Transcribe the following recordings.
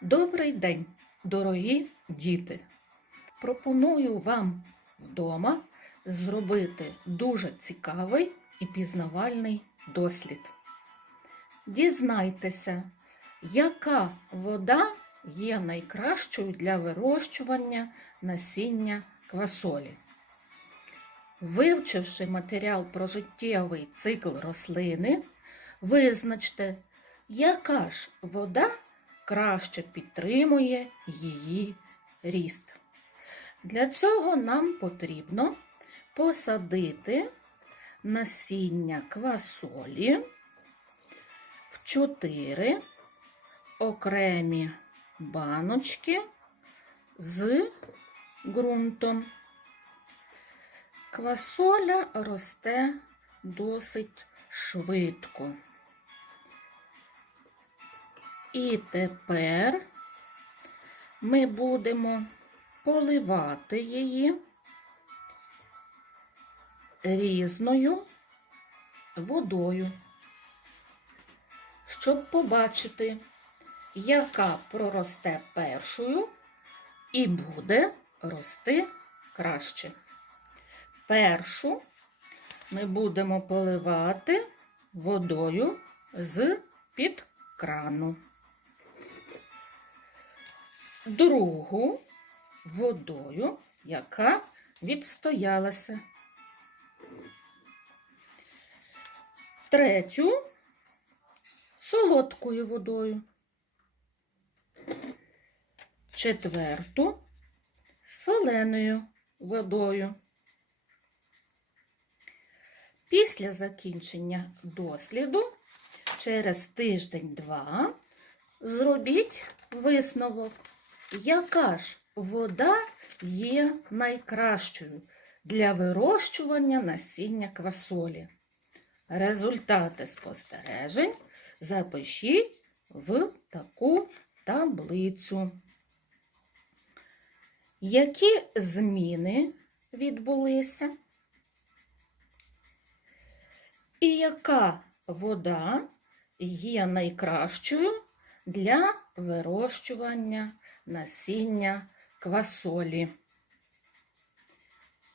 Добрий день, дорогі діти! Пропоную вам вдома зробити дуже цікавий і пізнавальний дослід. Дізнайтеся, яка вода є найкращою для вирощування насіння квасолі. Вивчивши матеріал про життєвий цикл рослини, визначте, яка ж вода краще підтримує її ріст. Для цього нам потрібно посадити насіння квасолі в 4 окремі баночки з ґрунтом. Квасоля росте досить швидко. І тепер ми будемо поливати її різною водою, щоб побачити, яка проросте першою і буде рости краще. Першу ми будемо поливати водою з під крану. Другу водою, яка відстоялася. Третю солодкою водою. Четверту соленою водою. Після закінчення досліду через тиждень-два зробіть висновок, яка ж вода є найкращою для вирощування насіння квасолі. Результати спостережень запишіть в таку таблицю. Які зміни відбулися? І яка вода є найкращою для вирощування насіння квасолі?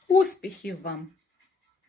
Успіхів вам!